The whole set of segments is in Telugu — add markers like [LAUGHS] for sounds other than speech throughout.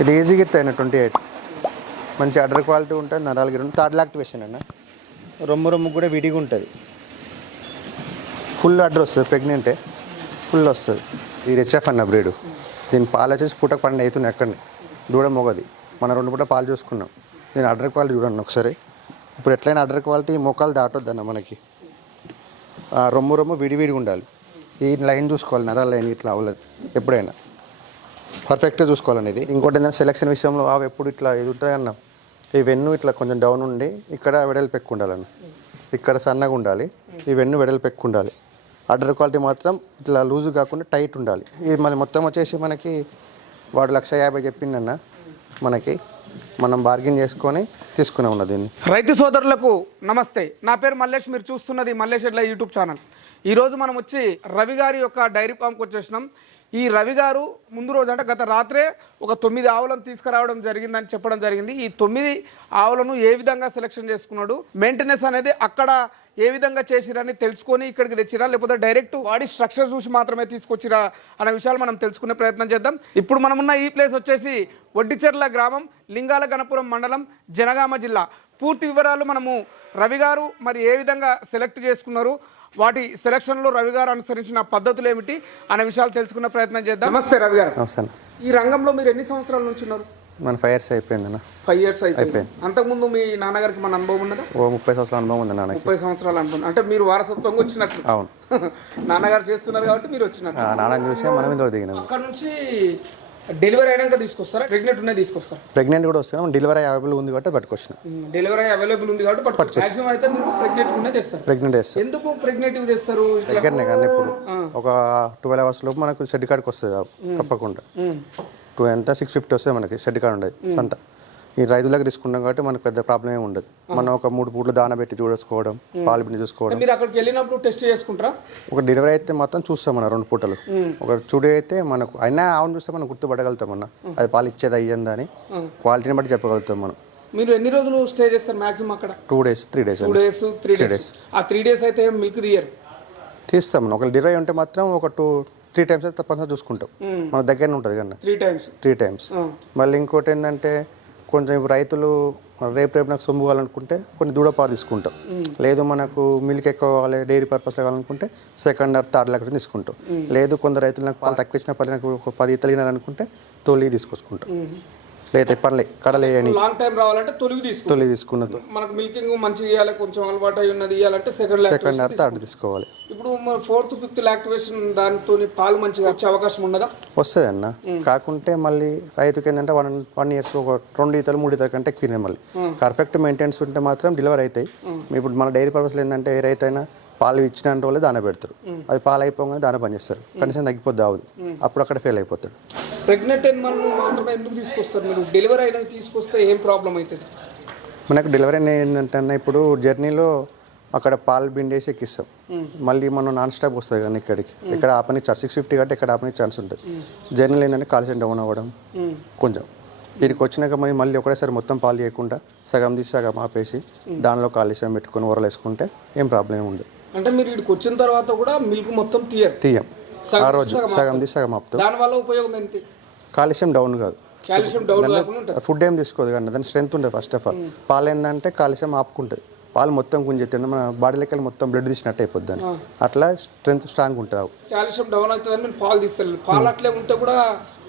ఇది ఈజీగా ఎత్తాయి ట్వంటీ ఎయిట్ మంచి అడర్ క్వాలిటీ ఉంటుంది నరాలు గిరి థర్డ్ యాక్టివేషన్ అన్న. రొమ్ము రొమ్ము కూడా విడిగా ఉంటుంది. ఫుల్ అడ్డర్ వస్తుంది ప్రెగ్నెంటే ఫుల్ వస్తుంది. ఇది హెచ్ఎఫ్ అన్న బ్రీడు దీని పాలు వచ్చేసి పూటకు పన్నెండు అవుతున్నాయి అక్కడనే. దూడ మొగది. మన రెండు పూట పాలు చూసుకున్నాం. నేను అడ్డర్ క్వాలిటీ చూడండి ఒకసారి. ఇప్పుడు ఎట్లయినా అడ్డర్ క్వాలిటీ మొక్కలు దాటొద్దన్న మనకి. ఆ రొమ్ము రొమ్ము విడివిడిగా ఉండాలి. ఈ లైన్ చూసుకోవాలి నరాల లైన్ ఇట్లా అవ్వలేదు. ఎప్పుడైనా. పర్ఫెక్ట్గా చూసుకోవాలండి ఇది ఇంకోటి ఏంటంటే సెలక్షన్ విషయంలో అవి ఎప్పుడు ఇట్లా ఇది ఉంటుంది అన్న? ఈ వెన్ను ఇట్లా కొంచెం డౌన్ ఉండి ఇక్కడ వెడల్పు ఎక్కువ ఉండాలన్న. ఇక్కడ సన్నగా ఉండాలి ఈ వెన్ను వెడల్పు ఎక్కువ ఉండాలి. అడ్డర్ క్వాలిటీ మాత్రం ఇట్లా లూజ్ కాకుండా టైట్ ఉండాలి. ఇది మళ్ళీ మొత్తం వచ్చేసి మనకి వాడు లక్ష యాభై చెప్పిండన్న మనకి. మనం బార్గెన్ చేసుకొని తీసుకునే ఉన్న దీన్ని. రైతు సోదరులకు నమస్తే. నా పేరు మల్లేష్. మీరు చూస్తున్నది మల్లేష్ ఎడ్ల యూట్యూబ్ ఛానల్. ఈరోజు మనం వచ్చి రవి గారి యొక్క డైరీ ఫామ్కి వచ్చేసినాం. ఈ రవి గారు ముందు రోజు అంటే గత రాత్రే ఒక తొమ్మిది ఆవులను తీసుకురావడం జరిగిందని చెప్పడం జరిగింది. ఈ తొమ్మిది ఆవులను ఏ విధంగా సెలెక్షన్ చేసుకున్నాడు? మెయింటెనెన్స్ అనేది అక్కడ ఏ విధంగా చేసిరని తెలుసుకొని ఇక్కడికి తెచ్చిరా? లేకపోతే డైరెక్ట్ వాడి స్ట్రక్చర్ చూసి మాత్రమే తీసుకొచ్చిరా అనే విషయాలు మనం తెలుసుకునే ప్రయత్నం చేద్దాం. ఇప్పుడు మనమున్న ఈ ప్లేస్ వచ్చేసి వడ్డిచెర్ల గ్రామం లింగాల గణపురం మండలం జనగామ జిల్లా. పూర్తి వివరాలు మనము రవి గారు మరి ఏ విధంగా సెలెక్ట్ చేసుకున్నారు? వాటి సెలక్షన్లో రవి గారు అనుసరించిన పద్ధతులు ఏమిటి? అనే విషయాలు తెలుసుకునే ప్రయత్నం చేద్దాం. నమస్తే రవి గారు. నమస్తే ఈ రంగంలో మీరు ఎన్ని సంవత్సరాల నుంచి ఉన్నారు? మన ఫైవ్ ఇయర్స్ అయిపోయిందన్న ఫైవ్ ఇయర్స్ అయిపోయింది. అంతకుముందు మీ నాన్నగారికి మన అనుభవం ఉన్నదా? ఓ ముప్పై సంవత్సరాల అనుభవం ఉంది నాన్నకి. ముప్పై సంవత్సరాలు అనుకున్నా అంటే మీరు వారసత్వంగా వచ్చినట్లు. అవును. [LAUGHS] నాన్నగారు చేస్తున్నారు కాబట్టి మీరు వచ్చినట్లు. ఆ నాన్నని చూసి మనం ఇందులో దిగినాం అక్కడ నుంచి డెలివరీ అయినాక తీసుకొస్తారా? ప్రెగ్నెంట్ ఉన్నది తీసుకొస్తారా? ప్రెగ్నెంట్ కూడా వస్తున్నాం డెలివరీ అవైలబుల్ ఉంది కాబట్టి పట్టుకొచ్చిన. డెలివరీ అవైలబుల్ ఉంది కాబట్టి పట్టుకోవచ్చు మాక్సిమం అయితే మీరు ప్రెగ్నెంట్ ఉన్నది తెస్తారు. ప్రెగ్నెంట్ వేస్తాం ఎందుకు ప్రెగ్నెంట్ తెస్తారు? దగ్గరనే కానీ ఇప్పుడు ఒక ట్వెల్వ్ అవర్స్ లోపు మనకు షెడ్ కార్డ్కి వస్తుంది తప్పకుండా. టూ ఎంత? సిక్స్ ఫిఫ్టీ వస్తుంది మనకి షెడ్ కార్డ్ ఉండదు సంత. ఈ రైతుల దగ్గర తీసుకున్నాం కాబట్టి మనకు పెద్ద ప్రాబ్లం ఏమి ఉండదు మనం ఒక మూడు పూట్లు దాన పెట్టి చూసుకోవడం పాలు పిండి చూసుకోవడం. మీరు అక్కడికి వెళ్ళినప్పుడు టెస్ట్ చేసుకుంటారా? ఒక డెలివరీ అయితే మాత్రం చూస్తాం మన రెండు పూటలు. ఒక చుడి అయితే మనకు అయినా ఆవును చూస్తే మనం గుర్తుపట్టగలుగుతాం అన్న. అది పాలు ఇచ్చేది అయ్యిందా అని క్వాలిటీని బట్టి చెప్పగలుగుతాం మనం. మీరు ఎన్ని రోజులు స్టే చేస్తారు మాక్సిమం అక్కడ? Two days three days two days three days. ఆ త్రీ డేస్ అయితే మిల్క్ తీయరు? తీస్తాం మనం ఒకవేళ డెలివరీ ఉంటే మాత్రం ఒక టూ త్రీ టైమ్స్ అయితే తప్పనిసరి చూసుకుంటాం. మన దగ్గరనే ఉంటుంది కన్నా. Three times. Three times. మళ్ళీ ఇంకోటి ఏంటంటే కొంచెం ఇప్పుడు రైతులు రేపు రేపు నాకు సొమ్ము కావాలనుకుంటే కొన్ని దూడపాలు తీసుకుంటాం. లేదు మనకు మిల్క్ ఎక్కువ కావాలి డైరీ పర్పస్ కావాలనుకుంటే సెకండ్ ఆర్ థర్డ్ లెక్క తీసుకుంటాం. లేదు కొందరు రైతులు నాకు పాలు తక్కువ ఇచ్చిన పని నాకు ఒక పది ఇతలు అనుకుంటే తొలి తీసుకొచ్చుకుంటాం. లేదా పర్లే కడలేయని లాంగ్ టైం రావాలంటే తీసుకో తొలి తీసుకున్నది మనకు మిల్కింగ్ మంచిగా ఇవ్వాలి కొంచెం అలవాటు అయి ఉన్నది ఇవ్వాలంటే సెకండ్ సెకండ్ ఆర్ థర్డ్ తీసుకోవాలి. ఇప్పుడు ఫోర్త్ ఫిఫ్త్ లాక్టివేషన్ దానితో పాలు మంచిగా వచ్చే అవకాశం ఉండదా వస్తుంది అన్న. కాకుంటే మళ్ళీ రైతుకి ఏంటంటే వన్ వన్ ఇయర్స్ ఒక రెండు ఈతలు మూడు ఈతల కంటే ఎక్కువ మళ్ళీ. పర్ఫెక్ట్ మెయింటెనెన్స్ ఉంటే మాత్రం డెలివరీ అవుతాయి. ఇప్పుడు మన డైరీ పర్పస్లో ఏంటంటే ఏ రైతు అయినా పాలు ఇచ్చిన వాళ్ళే దాన పెడతారు. అది పాలు అయిపోగానే దాన పని చేస్తారు కనీసం తగ్గిపోద్ది ఆవుది. అప్పుడు అక్కడ ఫెయిల్ అయిపోతాడు. ప్రెగ్నెంట్ టెన్ మంత్ మాత్రమే ఎందుకు తీసుకొస్తారు మీరు? డెలివరీ అయినవి తీసుకొస్తే ఏం ప్రాబ్లం అవుతుంది? మనకు డెలివరీ ఏంటంటే అన్న ఇప్పుడు జర్నీలో అక్కడ పాలు బిండేసి ఎక్కిస్తాం. మళ్ళీ మనం నాన్ స్టాప్ వస్తుంది కానీ ఇక్కడికి ఇక్కడ ఆపని సిక్స్ ఫిఫ్టీ కాబట్టి ఇక్కడ ఆపని ఛాన్స్ ఉంటుంది. జర్నీలో ఏంటంటే కాల్షియం డౌన్ అవ్వడం. కొంచెం. వీడికి వచ్చినాక మరి మళ్ళీ ఒకటేసారి మొత్తం పాలు చేయకుండా సగం తీసి సగం ఆపేసి దానిలో కాలుష్యం పెట్టుకొని ఊరలు వేసుకుంటే ఏం ప్రాబ్లం ఏమి ఉండదు. అంటే మీరు ఇక్కడికి వచ్చిన తర్వాత కూడా మిల్క్ మొత్తం తీయరు? తీయం. ఆ రోజు సగం తీసి సగం ఆపుతాం. దానివల్ల ఉపయోగం ఏంటి? కాలుష్యం డౌన్ కాదు. కాల్షియం డౌన్ కాకుండా ఫుడ్ ఏం తీసుకోదు కానీ దాని స్ట్రెంత్ ఉంటుంది ఫస్ట్ ఆఫ్ ఆల్ పాలు ఏంటంటే కాలుష్యం ఆపుకుంటుంది. పాలు మొత్తం గుంజెత్తింది మన బాడీలోకి వెళ్ళి మొత్తం బ్లడ్ తీసినట్టు అయిపోద్ది అట్లా స్ట్రెంత్ స్ట్రాంగ్ ఉంటుంది కాల్షియం డౌన్ అవుతుందని మీరు పాలు తీస్తారు పాలు అట్లే ఉంటే కూడా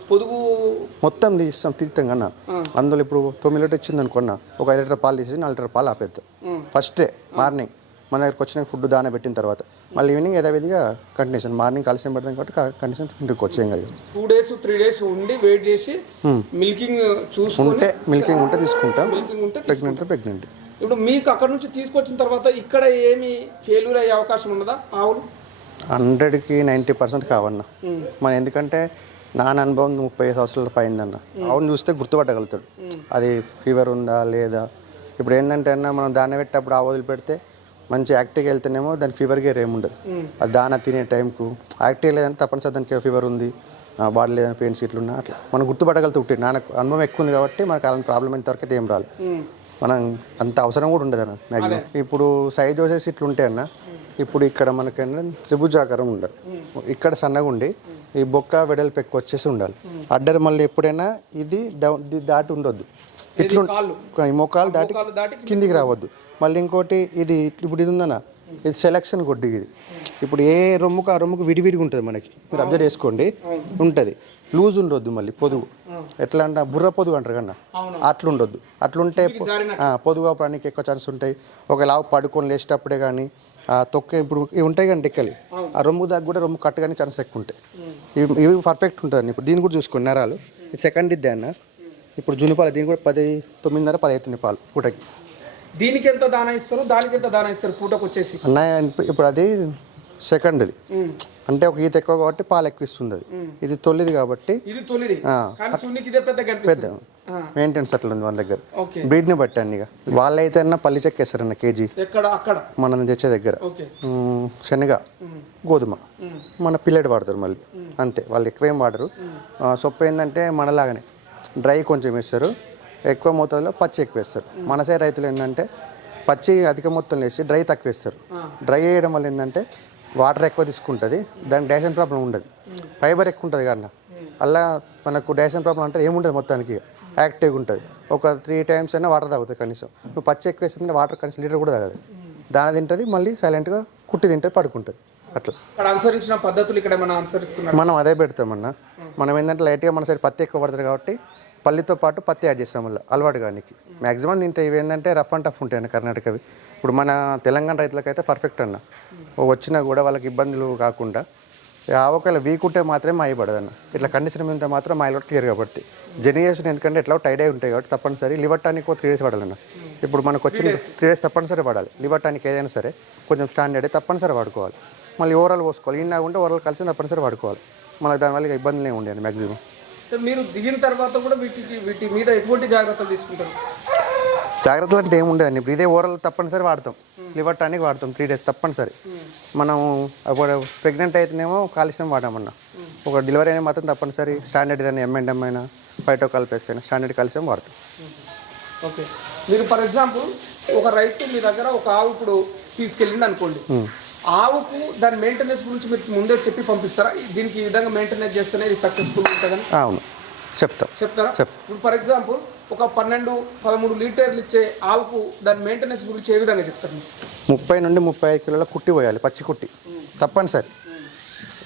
పొదుగు మొత్తం తీస్తాం తీస్తాం కన్నా. అందులో ఇప్పుడు తొమ్మిది లీటర్ ఇచ్చింది అనుకున్నా ఒక ఐదు లీటర్ పాలు తీసి నాలుగు లీటర్ పాలు ఆపేద్దాం. ఫస్ట్ డే మార్నింగ్ మన దగ్గరకు వచ్చిన ఫుడ్ దాన పెట్టిన తర్వాత మళ్ళీ ఈవినింగ్ యథావిధిగా కంటిన్యూషన్ మార్నింగ్ కాల్షియం పెడతాం కాబట్టి కండిషన్ ఇంటికి వచ్చేయం కదా. టూ డేస్ త్రీ డేస్ ఉండి వెయిట్ చేసి మిల్కింగ్ చూసుకొని ఉంటే మిల్కింగ్ ఉంటే తీసుకుంటాం. మిల్కింగ్ ఉంటే ప్రెగ్నెంట్ ప్రెగ్నెంట్. ఇప్పుడు మీకు అక్కడ నుంచి తీసుకొచ్చిన తర్వాత ఇక్కడ ఏమి ఫెయిల్యూర్ అయ్యే అవకాశం ఉన్నదా ఆవులు హండ్రెడ్కి నైంటీ పర్సెంట్ కావన్నా. మన ఎందుకంటే నాన్న అనుభవం ముప్పై సంవత్సరాల పైందన్న. అవును చూస్తే గుర్తుపట్టగలుగుతాడు. అది ఫీవర్ ఉందా లేదా? ఇప్పుడు ఏంటంటే అన్న మనం దాన్ని పెట్టేటప్పుడు ఆ వదిలిపెడితే మంచి యాక్టివ్గా వెళ్తేనేమో దాని ఫీవర్ గేర్ ఏముండదు అది దాన తినే టైంకు యాక్టివ్ లేదంటే తప్పనిసరి దానికి ఫీవర్ ఉంది బాడీ లేదని పెయిన్స్ ఇట్లున్నా అట్లా. మనం గుర్తుపట్టగలుగుతూ ఉంటే నాన్నకు అనుభవం ఎక్కువ ఉంది కాబట్టి మనకు అలాంటి ప్రాబ్లం ఇంతవరకు అయితే ఏం రాదు మనం అంత అవసరం కూడా ఉండదు అన్న మ్యాక్సిమం. ఇప్పుడు సైజ్ వచ్చేసి ఇట్లా ఉంటాయి అన్న ఇప్పుడు ఇక్కడ మనకి త్రిభుజాకారం ఉండదు ఇక్కడ సన్నగా ఉండి ఈ బొక్క వెడల్పు ఎక్కువ వచ్చేసి ఉండాలి. అడ్డర్ మళ్ళీ ఎప్పుడైనా ఇది డౌన్ ఇది దాటి ఉండొద్దు. ఇట్లా మోకాలు దాటి కిందికి రావద్దు. మళ్ళీ ఇంకోటి ఇది ఇప్పుడు ఇది ఉందన్న ఇది సెలక్షన్ కొద్ది ఇది. ఇప్పుడు ఏ రొమ్ముకు ఆ రొమ్ముకు విడివిడిగా ఉంటుంది మనకి. మీరు అబ్జర్వ్ చేసుకోండి. ఉంటుంది. లూజ్ ఉండొద్దు మళ్ళీ పొదుగు. ఎట్లా అంటే బుర్ర పొదుగు అంటారు కన్నా. అట్లా ఉండొద్దు అట్లుంటే పొదుగు ప్రాణికి ఎక్కువ ఛాన్స్ ఉంటాయి. ఒకవేళ ఆవు పడుకొని లేచేటప్పుడే కానీ ఆ తొక్క ఇప్పుడు ఇవి ఉంటాయి కానీ డెక్కలి ఆ రొమ్ము దాకా కూడా రొమ్ము కట్టగానే ఛాన్స్ ఎక్కువ ఉంటాయి. ఇవి ఇవి పర్ఫెక్ట్ ఉంటుంది ఇప్పుడు దీన్ని కూడా చూసుకోండి నరాలు. సెకండ్ ఇద్దే అన్న. ఇప్పుడు జునిపాలు దీని కూడా పది తొమ్మిదిన్నర పది అవుతుంది పాలు పూటకి. దీనికి ఎంత దానా ఇస్తారు? దానికి ఎంత దానా ఇస్తారు పూటకు వచ్చేసి? అన్నయ్య ఇప్పు- ఇప్పుడు అది సెకండ్ ఇది అంటే ఒక ఈత ఎక్కువ కాబట్టి పాలు ఎక్కువ ఇస్తుంది అది ఇది తొలిది కాబట్టి ఇది తొలిది. పెద్ద మెయింటెనెన్స్ అట్లా ఉంది వాళ్ళ దగ్గర. ఓకే. బ్రీడ్ని బట్టి అన్ని వాళ్ళైతే అన్న పల్లి చెక్కేస్తారన్న కేజీ. ఎక్కడ? అక్కడ? మనం తెచ్చే దగ్గర. శనగ గోధుమ. మన పిల్లడి వాడతారు మళ్ళీ. అంతే. వాళ్ళు ఎక్కువేం వాడరు. సొప్పు ఏంటంటే మనలాగానే. డ్రై కొంచెం వేస్తారు. ఎక్కువ మోతాదులో పచ్చి ఎక్కువ వేస్తారు. మన సైడ్ రైతులు ఏంటంటే పచ్చి అధిక మొత్తంలో వేసి డ్రై తక్కువ వేస్తారు. డ్రై వేయడం వల్ల ఏంటంటే వాటర్ ఎక్కువ తీసుకుంటుంది దాని డైజెషన్ ప్రాబ్లం ఉండదు. ఫైబర్ ఎక్కువ ఉంటుంది కన్నా అలా మనకు డైజెషన్ ప్రాబ్లం అంటే ఏముండదు మొత్తానికి. యాక్టివ్గా ఉంటుంది. ఒక త్రీ టైమ్స్ అయినా వాటర్ తాగుతుంది కనీసం. నువ్వు పచ్చి ఎక్కువ వేస్తుంటే వాటర్ కనీసం లీటర్ కూడా తాగదు. దాన తింటుంది మళ్ళీ సైలెంట్గా కుట్టి తింటుంది పడుకుంటుంది. అట్లా. అనుసరించిన పద్ధతులు ఇక్కడ మనం అనుసరిస్తున్నారు? మనం అదే పెడతామన్న. మనం ఏంటంటే లైట్గా మన సైడ్ పత్తి ఎక్కువ పడుతుంది కాబట్టి పల్లితో పాటు పత్తి యాడ్ చేస్తాం మళ్ళీ అలవాటు కానీ మ్యాక్సిమం తింటే ఇవి ఏంటంటే రఫ్ అండ్ టఫ్ ఉంటాయి అన్న కర్ణాటకవి. ఇప్పుడు మన తెలంగాణ రైతులకైతే పర్ఫెక్ట్ అన్న. వచ్చినా కూడా వాళ్ళకి ఇబ్బందులు కాకుండా ఒకవేళ వీక్ ఉంటే మాత్రమే మాయ పడదన్న ఇట్లా కండిషన్ ఉంటే మాత్రం మాయలో క్లియర్గా పడుతుంది జనరేషన్ ఎందుకంటే ఎట్లా టైడ్ అయి ఉంటాయి కాబట్టి తప్పనిసరి లివర్ టానిక్ త్రీ డేస్ పడాలన్న ఇప్పుడు మనకు వచ్చిన త్రీ డేస్ తప్పనిసరి పడాలి. లివర్ టానిక్ ఏదైనా సరే కొంచెం స్టాండర్డ్ తప్పనిసరి వాడుకోవాలి. మళ్ళీ ఓవరాల్ పోసుకోవాలి. ఇన్నా ఉంటే ఓవరాల్ కలిసి తప్పనిసరి వాడుకోవాలి. మనకు దానివల్ల ఇబ్బందులు ఏమి ఉండేది మ్యాక్సిమం మీరు దిగిన తర్వాత కూడా వీటికి వీటి మీద ఎటువంటి జాగ్రత్తలు తీసుకుంటారు? జాగ్రత్తలు అంటే ఏముండదండి ఇప్పుడు ఇదే ఓవరాల్ తప్పనిసరి వాడతాం. లివర్ టానిక్ వాడతాం త్రీ డేస్ తప్పనిసరి. మనం అప్పుడు ప్రెగ్నెంట్ అయితేనేమో కాల్షియం వాడామన్న. ఒక డెలివరీ అయినా మాత్రం తప్పనిసరి స్టాండర్డ్ ఏదైనా ఎంఎండ్ఎం అయినా ఫైటో కలిపేస్ అయినా స్టాండర్డ్ కాల్షియం వాడతాం. ఓకే. మీరు ఫర్ ఎగ్జాంపుల్ ఒక రైతు మీ దగ్గర ఒక ఆవు ఇప్పుడు తీసుకెళ్ళింది అనుకోండి ఆవుకు దాని మెయింటెనెన్స్ గురించి మీరు ముందే చెప్పి పంపిస్తారా? దీనికి ఈ విధంగా మెయింటెనెన్స్ చేస్తేనే ఇది సక్సెస్ఫుల్ ఉంటుందని? అవును. చెప్తాం. చెప్తారా? చెప్. ఇప్పుడు ఫర్ ఎగ్జాంపుల్ ఒక పన్నెండు పదమూడు లీటర్లు ఇచ్చే ఆవుకు దాని మెయింటెనెన్స్ గురించి ఏ విధంగా చెప్తారు? ముప్పై నుండి ముప్పై ఐదు కిలోల కుట్టి పోయాలి పచ్చి కుట్టి. తప్పనిసరి.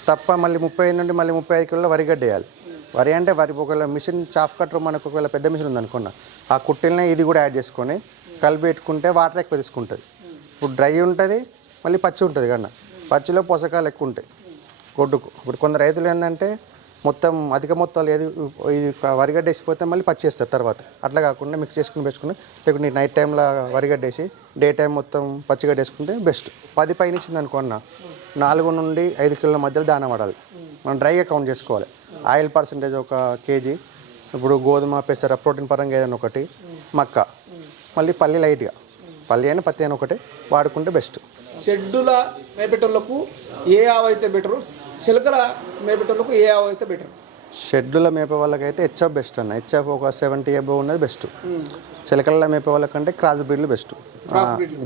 తప్ప మళ్ళీ ముప్పై ఐదు నుండి మళ్ళీ ముప్పై ఐదు కిలోల వరిగడ్డ వేయాలి వరి అంటే వరి ఒకవేళ మిషన్ చాఫ్ కట్టర్ మనకు ఒకవేళ పెద్ద మిషన్ ఉంది అనుకున్నా ఆ కుట్టిల్నే ఇది కూడా యాడ్ చేసుకొని కలిపి పెట్టుకుంటే వాటర్ ఎక్కువ తీసుకుంటుంది. ఇప్పుడు డ్రై ఉంటుంది మళ్ళీ పచ్చి ఉంటుంది కన్నా. పచ్చిలో పోషకాలు ఎక్కువ ఉంటాయి గొడ్డుకు. ఇప్పుడు కొందరు రైతులు ఏంటంటే మొత్తం అధిక మొత్తాలు ఏది ఇది వరిగడ్డ వేసిపోతే మళ్ళీ పచ్చి వేస్తారు తర్వాత. అట్లా కాకుండా మిక్స్ చేసుకుని పెట్టుకుని లేకుంటే నైట్ టైంలో వరిగడ్డ వేసి డే టైం మొత్తం పచ్చిగడ్డ వేసుకుంటే బెస్ట్. పది పైన ఇచ్చింది అనుకున్న నాలుగు నుండి ఐదు కిలోల మధ్యలో దాన పడాలి. మనం డ్రైగా కౌంట్ చేసుకోవాలి. ఆయిల్ పర్సంటేజ్ ఒక కేజీ ఇప్పుడు గోధుమ పెసర ప్రోటీన్ పరంగా ఏదైనా ఒకటి మక్క. మళ్ళీ పల్లి లైట్గా. పల్లి అయినా పత్తి అయినా ఒకటి వాడుకుంటే బెస్ట్. షెడ్డుల మేపెటోళ్ళకు ఏ ఆవు అయితే బెటరు చిలకల మేపెటోళ్ళకు ఏ ఆవు అయితే బెటర్? షెడ్యూల్ మేపే వాళ్ళకైతే హెచ్ఎఫ్ బెస్ట్ అన్న. హెచ్ఎఫ్ ఒక సెవెంటీ అబవ్ ఉన్నది బెస్ట్ చిలకల్లో మేపే వాళ్ళకంటే క్రాస్ బ్రీడ్లు బెస్ట్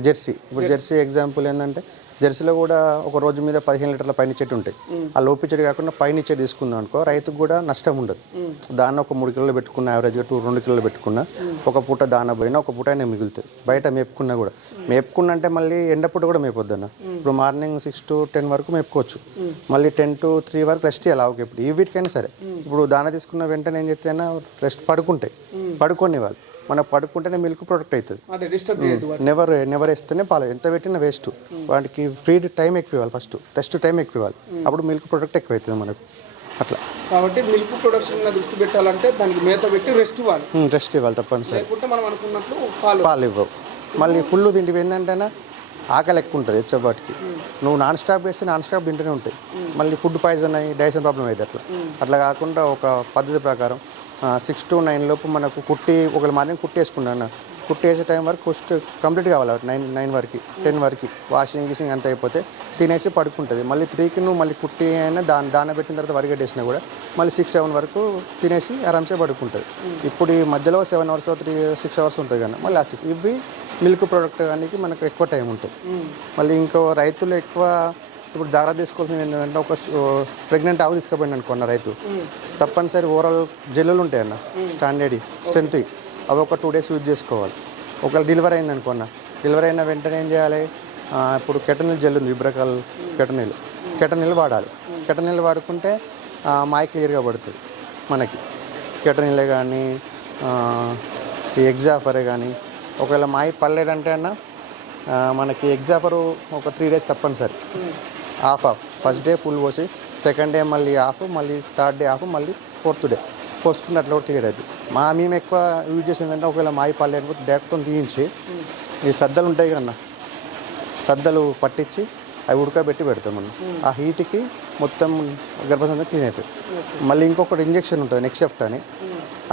జెర్సీ ఇప్పుడు జెర్సీ ఎగ్జాంపుల్ ఏంటంటే జెర్సీలో కూడా ఒక రోజు మీద పదిహేను లీటర్ల పైన చెట్టు ఉంటాయి. ఆ లోపి చెట్టు కాకుండా పైన చెట్టు తీసుకుందాం అనుకో రైతుకు కూడా నష్టం ఉండదు. దాన్ని ఒక మూడు కిలోలు పెట్టుకున్న యావరేజ్గా టూ రెండు కిలోలు పెట్టుకున్న ఒక పూట దాన పోయినా ఒక పూట అయినా మిగులుతుంది బయట మేపుకున్నా కూడా. మేపుకున్నా అంటే మళ్ళీ ఎండపూట కూడా మేపొద్దన్న. ఇప్పుడు మార్నింగ్ సిక్స్ టు టెన్ వరకు మేపుకోవచ్చు. మళ్ళీ టెన్ టు త్రీ వరకు రెస్ట్ చేయాలి ఆవుకి ఇప్పుడు ఈ వీటికైనా సరే. ఇప్పుడు దాన తీసుకున్న వెంటనే ఏం చేస్తే రెస్ట్ పడుకుంటాయి. పడుకొని వాళ్ళు మనం పడుకుంటేనే మిల్క్ ప్రొడక్ట్ అవుతుంది నెవర్ నెవర్ వేస్తేనే పాలు. ఎంత పెట్టినా వేస్ట్ వాటికి ఫ్రీ టైం ఎక్కువ ఇవ్వాలి ఫస్ట్ టెస్ట్ టైం ఎక్కువ ఇవ్వాలి. అప్పుడు మిల్క్ ప్రొడక్ట్ ఎక్కువ అవుతుంది మనకు. అట్లా. కాబట్టి మిల్క్ ప్రొడక్షన్ దృష్టి పెట్టాలంటే దానికి మేత పెట్టి రెస్ట్ ఇవ్వాలి. రెస్ట్ ఇవ్వాలి తప్పనిసరి. లేకుంటే మనం అనుకున్నట్లు పాలు. పాలు ఇవ్వవు. మళ్ళీ ఫుల్ తింటివి ఏంటంటే ఆకలి ఎక్కువ ఉంటుంది వచ్చేపాటికి నువ్వు నాన్ స్టాప్ వేస్తే నాన్ స్టాప్ తింటూనే ఉంటాయి. మళ్ళీ ఫుడ్ పాయిజన్ అయ్యి డైజెషన్ ప్రాబ్లం అయితే అట్లా. అట్లా కాకుండా ఒక పద్ధతి ప్రకారం సిక్స్ టు నైన్ లోపు మనకు కుట్టి ఒకవేళ మార్నింగ్ కుట్టి వేసుకున్నాను కుట్టి వేసే టైం వరకు కుస్ట్ కంప్లీట్ కావాలి నైన్ నైన్ వరకు టెన్ వరకు. వాషింగ్ గీసింగ్ అంతా అయిపోతే తినేసి పడుకుంటుంది. మళ్ళీ త్రీకి నువ్వు మళ్ళీ కుట్టి అయినా దాని దాన పెట్టిన తర్వాత వరిగడ్డేసినా కూడా మళ్ళీ సిక్స్ సెవెన్ వరకు తినేసి ఆరామ్సే పడుకుంటుంది. ఇప్పుడు ఈ మధ్యలో seven hours three six hours ఉంటుంది కానీ మళ్ళీ ఆ సిక్స్ ఇవి మిల్క్ ప్రొడక్ట్ కానీ మనకు ఎక్కువ టైం ఉంటుంది. మళ్ళీ ఇంకో రైతులు ఎక్కువ ఇప్పుడు జాగ్రత్త తీసుకోవాల్సింది ఏంటంటే ఒక ప్రెగ్నెంట్ ఆవు తీసుకుపోయింది అనుకున్న రైతు. తప్పనిసరి ఓవరాల్ జల్లులు ఉంటాయి అన్న స్టాండర్డ్ స్ట్రెంత్ అవి ఒక టూ డేస్ యూజ్ చేసుకోవాలి. ఒకవేళ డెలివరీ అయింది అనుకున్న డెలివరీ అయిన వెంటనే ఏం చేయాలి? ఇప్పుడు కెటనీల్ జెల్ ఉంది ఇబ్రకాల్ కెటనీల్. కెటనీల్ వాడాలి. కెటనీల్ వాడుకుంటే మాయ క్లియర్గా పడుతుంది మనకి. కెటనీలే కానీ ఈ ఎగ్జాఫరే కానీ ఒకవేళ మాయ పర్లేదంటే అన్న మనకి ఎగ్జాఫరు ఒక త్రీ డేస్ తప్పనిసరి. Half of first day full పోసి సెకండ్ డే మళ్ళీ హాఫ్ మళ్ళీ థర్డ్ డే హాఫ్ మళ్ళీ ఫోర్త్ డే. పోసుకుంటే అట్లా కూడా క్లియర్ అవుతుంది మా మేము ఎక్కువ యూజ్ చేసేది ఏంటంటే ఒకవేళ మాయ పర్లేకపోతే డైరెక్ట్తో తీయించి ఈ సద్దలు ఉంటాయి కన్నా సద్దలు పట్టించి అవి ఉడకబెట్టి పెడతాం మనం ఆ హీట్కి మొత్తం గర్భసంచి క్లీన్ మళ్ళీ ఇంకొకటి ఇంజెక్షన్ ఉంటుంది నెక్సెఫ్ట్ అని.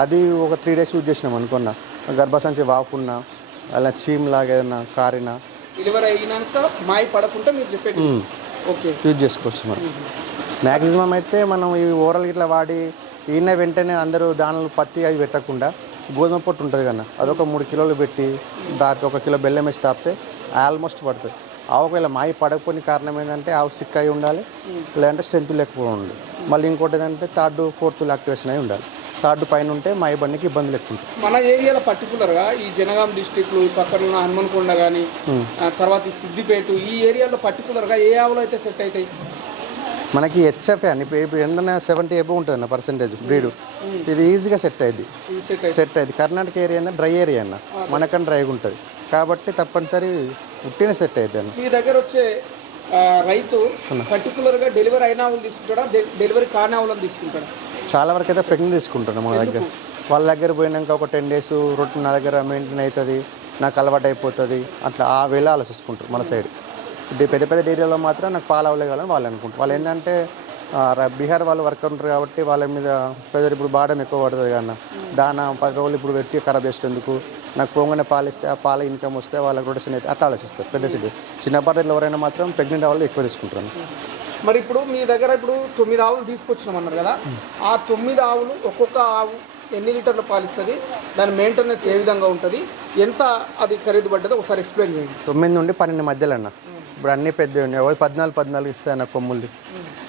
అది ఒక త్రీ డేస్ యూజ్ చేసినాం అనుకున్నా. గర్భసంచి వాపున్నా అలా చీమ్ లాగా ఏదైనా కారినా. డెలివరీ అయినాక మాయ పడకుండా మీరు చెప్పేది. యూజ్ చేసుకోవచ్చు మనం. మ్యాక్సిమం అయితే మనం ఇవి ఓరల్ ఇట్లా వాడి ఈయన వెంటనే అందరూ దానిలో పత్తి అవి పెట్టకుండా గోధుమ పొట్టు ఉంటుంది కన్నా అదొక మూడు కిలోలు పెట్టి దానికి ఒక కిలో బెల్లం వేసి తాపితే ఆల్మోస్ట్ పడుతుంది. ఆవు ఒకవేళ మాయి పడకపోయిన కారణం ఏంటంటే ఆవు సిక్ అయి ఉండాలి లేదంటే స్ట్రెంత్ లేకపోయి ఉండాలి. మళ్ళీ ఇంకోటి ఏంటంటే థర్డ్ ఫోర్త్ యాక్టివేషన్ అయి ఉండాలి. థర్డ్ పైన ఉంటే మాయి బండికి ఇబ్బంది ఎక్కువ మన ఏరియాలో పర్టికులర్గా ఈ జనగాం డిస్టిక్లు ఈ పక్కన ఉన్న హనుమన్కొండ కానీ తర్వాత ఈ సిద్దిపేట ఈ ఏరియాలో పర్టికులర్గా ఏ ఆవులు అయితే సెట్ అవుతాయి? మనకి హెచ్ఎఫ్ అని ఎందుకంటే సెవెంటీ ఎబో ఉంటుంది అన్న పర్సెంటేజ్ బ్రీడ్ ఇది ఈజీగా సెట్ అయ్యింది ఇవి సెట్ అవుతాయి సెట్ అయింది కర్ణాటక ఏరియా అన్న డ్రై ఏరియా అన్న. మనకన్నా డ్రైగా ఉంటుంది. కాబట్టి తప్పనిసరి ఉట్టిన సెట్ అయింది అన్న. మీ దగ్గర వచ్చే రైతు పర్టికులర్గా డెలివరీ అయిన ఆవులు తీసుకుంటాడా? డెలివరీ కాని ఆవులను తీసుకుంటాడా? చాలా వరకు అయితే ప్రెగ్నెంట్ తీసుకుంటాను మా దగ్గర. వాళ్ళ దగ్గర పోయినాక ఒక టెన్ డేస్ రొటీన్ నా దగ్గర మెయింటైన్ అవుతుంది నాకు అలవాటు అయిపోతుంది. అట్లా ఆ వేళ ఆలోచిస్తుంటారు మన సైడ్ పెద్ద పెద్ద ఏరియాలో మాత్రం నాకు పాలు అవ్వలేగాలని వాళ్ళు అనుకుంటారు. వాళ్ళు ఏంటంటే బీహార్ వాళ్ళు వర్కర్ ఉంటారు కాబట్టి వాళ్ళ మీద ప్రెజర్ ఇప్పుడు బాడడం ఎక్కువ పడుతుంది కన్నా దాన పది రోజులు ఇప్పుడు పెట్టి ఖరాబ్ చేసేందుకు నాకు పోగానే పాలు ఇస్తే ఆ పాల ఇన్కమ్ వస్తే వాళ్ళకి రొటేషన్ అయితే అట్లా ఆలోచిస్తారు పెద్ద సిటీ చిన్నపాటి ఎవరైనా మాత్రం ప్రెగ్నెంట్ వాళ్ళు ఎక్కువ తీసుకుంటారు. మరి ఇప్పుడు మీ దగ్గర ఇప్పుడు తొమ్మిది ఆవులు తీసుకొచ్చినాం అన్నారు కదా ఆ తొమ్మిది ఆవులు ఒక్కొక్క ఆవు ఎన్ని లీటర్లు పాలిస్తుంది దాని మెయింటెనెన్స్ ఏ విధంగా ఉంటుంది ఎంత అది ఖరీదు పడ్డదో ఒకసారి ఎక్స్ప్లెయిన్ చేయండి. తొమ్మిది నుండి పన్నెండు మధ్యలో అన్న. ఇప్పుడు అన్నీ పెద్ద ఉన్నాయి ఎవరు పద్నాలుగు పద్నాలుగు ఇస్తాయన్న కొమ్ములు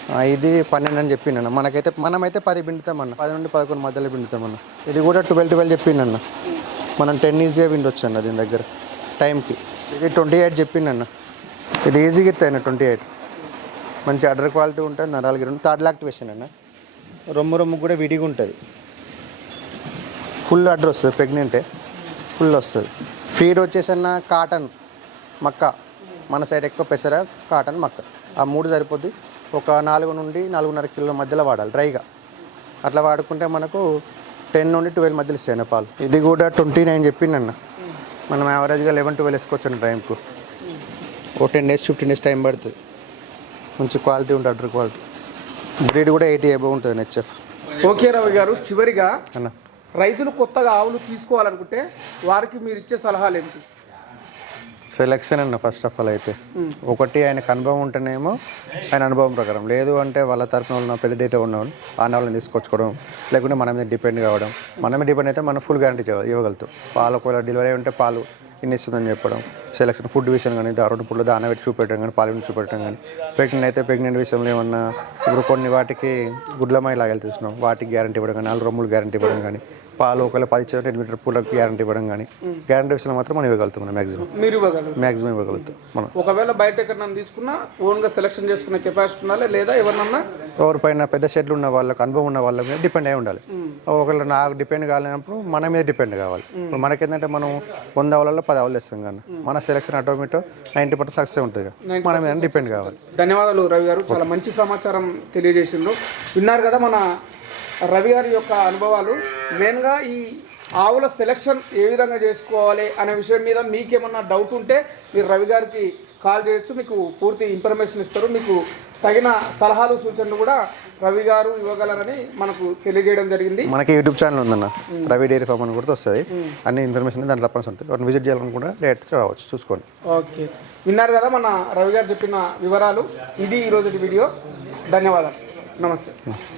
ఆ, ఇది పన్నెండు అని చెప్పిండన్న మనకైతే మనమైతే పది పిండుతామన్న పది నుండి పదకొండు మధ్యలో పిండుతామన్న ఇది కూడా ట్వెల్వ్ ట్వెల్వ్ చెప్పిండన్న మనం టెన్ ఈజీగా విండొచ్చు అన్న దీని దగ్గర. టైంకి ఇది ట్వంటీ ఎయిట్ చెప్పిందన్న ఇది ఈజీగా ఇస్తాయన్న ట్వంటీ ఎయిట్ మంచి అడర్ క్వాలిటీ ఉంటుంది నరాలకి రెండు థర్డ్ యాక్టివేషన్ అన్న. రొమ్ము రొమ్ము కూడా విడిగా ఉంటుంది. ఫుల్ అడ్డర్ వస్తుంది ప్రెగ్నెంటే ఫుల్ వస్తుంది. ఫీడ్ వచ్చేసన్న కాటన్ మక్క. మన సైడ్ ఎక్కువ పెసర కాటన్ మక్క. ఆ మూడు సరిపోద్ది. ఒక నాలుగు నుండి నాలుగున్నర కిలోల మధ్యలో వాడాలి డ్రైగా. అట్లా వాడుకుంటే మనకు టెన్ నుండి ట్వెల్వ్ మధ్యలో ఇస్తాయి పాలు. ఇది కూడా ట్వంటీ నైన్ చెప్పిండన్న మనం యావరేజ్గా లెవెన్ ట్వెల్వ్ వేసుకోవచ్చు టైంకు ఓ ten days fifteen days time పడుతుంది. మంచి క్వాలిటీ ఉంటుంది అడ్డర్ క్వాలిటీ. బ్రీడ్ కూడా ఎయిటీ అబవ్ ఉంటుంది హెచ్ఎఫ్. ఓకే రవి గారు చివరిగా అన్న. రైతులు కొత్తగా ఆవులు తీసుకోవాలనుకుంటే వారికి మీరు ఇచ్చే సలహాలు ఏమిటి సెలెక్షన్ అన్న ఫస్ట్ ఆఫ్ ఆల్ అయితే. ఒకటి ఆయనకు అనుభవం ఉంటేనేమో ఆయన అనుభవం ప్రకారం. లేదు అంటే వాళ్ళ తరపున ఉన్న పెద్ద డేటా ఉన్నవాళ్ళు ఆ వాళ్ళని తీసుకొచ్చుకోవడం లేకుంటే మన మీద డిపెండ్ కావడం. మనమే డిపెండ్ అయితే మనం ఫుల్ గ్యారంటీ ఇవ్వగలుగుతాం. పాలు ఒకవేళ డెలివరీ ఉంటే పాలు ఇన్ని ఇస్తుందని చెప్పడం సెలెక్షన్ ఫుడ్ విషయం కానీ దారుణ పుట్లు దాన పెట్టి చూపెట్టడం కానీ పాలు చూపెట్టడం కానీ. ప్రెగ్నెంట్ అయితే ప్రెగ్నెంట్ విషయంలో ఏమన్నా ఇప్పుడు కొన్ని వాటికి గుడ్లమాయి లాగా చూసినాం వాటికి గ్యారంటీ ఇవ్వడం కానీ నాలుగు రొమ్ములు గ్యారంటీ ఇవ్వడం కానీ. పాలు ఒకవేళ పది ఇచ్చిన ఎనిమిది లీటర్ పూలకు గ్యారంటీ ఇవ్వడం కానీ గ్యారంటీ విషయంలో మాత్రం మనం ఇవ్వగలుగుతాం మ్యాక్సిమం మీరు ఇవ్వగలరు మ్యాక్సిమం ఇవ్వగలుగుతాం మనం. ఒకవేళ బయట ఎక్కడన్నా తీసుకున్నా ఓన్గా సెలెక్షన్ చేసుకునే కెపాసిటీ ఉండాలి లేదా ఎవరినన్నా ఎవరిపైన పెద్ద షెడ్లు ఉన్న వాళ్ళకి అనుభవం ఉన్న వాళ్ళ మీద డిపెండ్ అయి ఉండాలి. ఒకవేళ నాకు డిపెండ్ కాలేనప్పుడు మన మీద డిపెండ్ కావాలి. ఇప్పుడు మనకేంటంటే మనం వంద అవలలో పది అవలు ఇస్తాం కానీ మన సెలెక్షన్ ఆటోమేటో నైంటీ పర్సెంట్ సక్సెస్ ఉంటుంది మన మీద డిపెండ్ కావాలి. ధన్యవాదాలు రవి గారు. చాలా మంచి సమాచారం తెలియజేసిండ్రు. విన్నారు కదా మన రవి గారి యొక్క అనుభవాలు మెయిన్గా ఈ ఆవుల సెలక్షన్ ఏ విధంగా చేసుకోవాలి అనే విషయం మీద మీకేమన్నా డౌట్ ఉంటే మీరు రవి గారికి కాల్ చేయొచ్చు మీకు పూర్తి ఇన్ఫర్మేషన్ ఇస్తారు మీకు తగిన సలహాలు సూచనలు కూడా రవి గారు ఇవ్వగలరని మనకు తెలియజేయడం జరిగింది. మనకి యూట్యూబ్ ఛానల్ ఉందన్న రవి డైరీ ఫామ్ అని కూడా వస్తుంది. అన్ని ఇన్ఫర్మేషన్ దాంట్లో తప్పనిసరి ఉంటుంది వాటిని విజిట్ చేయాలనుకుంటే డైరెక్ట్ రావచ్చు చూసుకోండి. ఓకే. విన్నారు కదా మన రవి గారు చెప్పిన వివరాలు. ఇది ఈరోజు వీడియో. ధన్యవాదాలు. నమస్తే. నమస్తే.